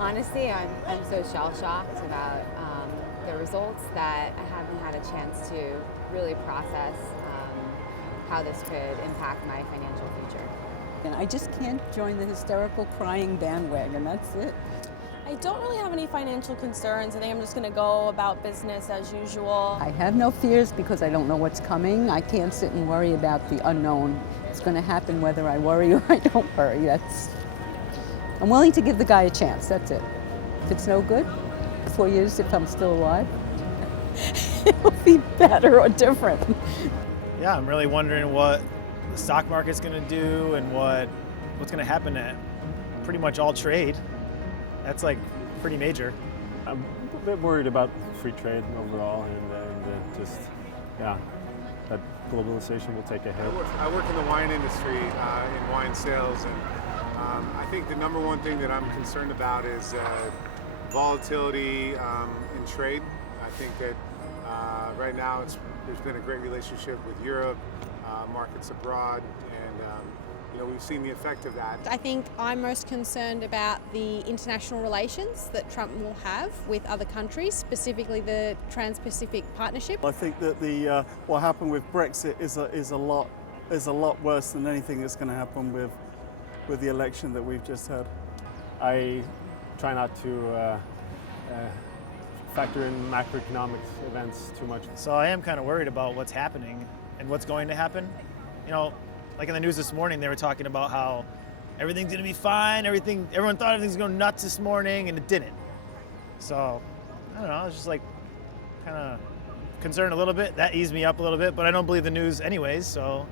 Honestly, I'm so shell-shocked about the results that I haven't had a chance to really process how this could impact my financial future. And I just can't join the hysterical crying bandwagon, that's it. I don't really have any financial concerns. I think I'm just going to go about business as usual. I have no fears because I don't know what's coming. I can't sit and worry about the unknown. It's going to happen whether I worry or I don't worry. I'm willing to give the guy a chance, that's it. If it's no good, 4 years if I'm still alive, it'll be better or different. Yeah, I'm really wondering what the stock market's going to do and what's going to happen to pretty much all trade. That's like pretty major. I'm a bit worried about free trade overall, and that globalization will take a hit. I work in the wine industry, in wine sales, and I think the number one thing that I'm concerned about is volatility in trade. I think that right now there's been a great relationship with Europe, markets abroad, and we've seen the effect of that. I think I'm most concerned about the international relations that Trump will have with other countries, specifically the Trans-Pacific Partnership. I think that what happened with Brexit is a lot worse than anything that's going to happen with the election that we've just had. I try not to factor in macroeconomic events too much. So I am kind of worried about what's happening and what's going to happen. Like in the news this morning, they were talking about how everything's going to be fine. Everyone thought everything's going nuts this morning, and it didn't. So I don't know. I was just like kind of concerned a little bit. That eased me up a little bit, but I don't believe the news anyways. So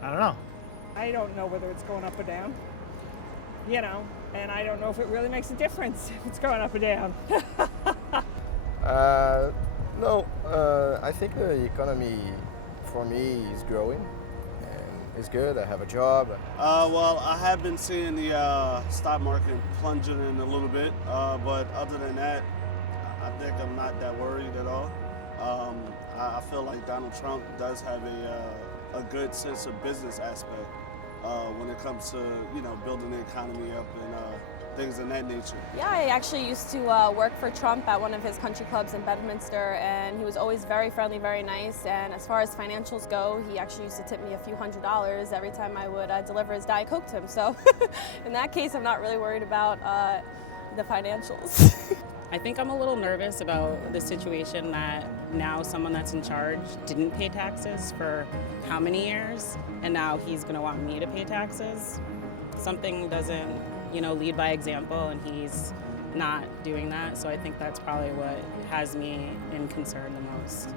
I don't know. I don't know whether it's going up or down, and I don't know if it really makes a difference if it's going up or down. No, I think the economy for me is growing and it's good. I have a job. Well, I have been seeing the stock market plunging in a little bit, but other than that, I think I'm not that worried at all. I feel like Donald Trump does have a good sense of business aspect when it comes to building the economy up and things of that nature. Yeah, I actually used to work for Trump at one of his country clubs in Bedminster, and he was always very friendly, very nice. And as far as financials go, he actually used to tip me a few $100s every time I would deliver his Diet Coke to him. So in that case, I'm not really worried about the financials. I think I'm a little nervous about the situation that now someone that's in charge didn't pay taxes for how many years, and now he's going to want me to pay taxes. Something doesn't lead by example, and he's not doing that. So I think that's probably what has me in concern the most.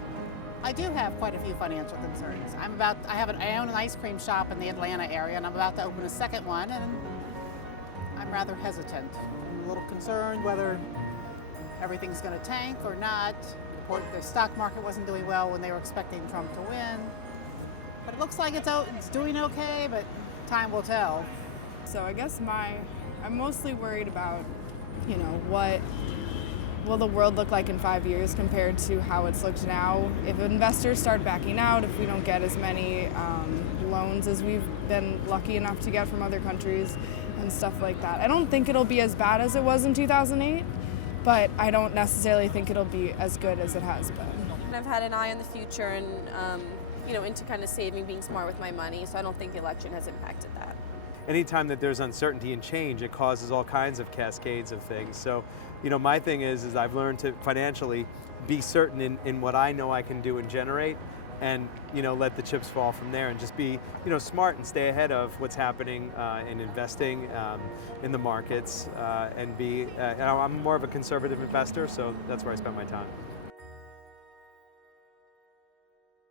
I do have quite a few financial concerns. I own an ice cream shop in the Atlanta area, and I'm about to open a second one, and I'm rather hesitant. I'm a little concerned whether everything's going to tank or not. The stock market wasn't doing well when they were expecting Trump to win, but it looks like it's doing okay, but time will tell. So I guess I'm mostly worried about, what will the world look like in 5 years compared to how it's looked now. If investors start backing out, if we don't get as many loans as we've been lucky enough to get from other countries and stuff like that. I don't think it'll be as bad as it was in 2008, but I don't necessarily think it'll be as good as it has been. And I've had an eye on the future and, into kind of saving, being smart with my money, so I don't think the election has impacted that. Anytime that there's uncertainty and change, it causes all kinds of cascades of things. So, my thing is I've learned to financially be certain in what I know I can do and generate, and let the chips fall from there, and just be smart and stay ahead of what's happening in investing in the markets, and I'm more of a conservative investor, so that's where I spend my time.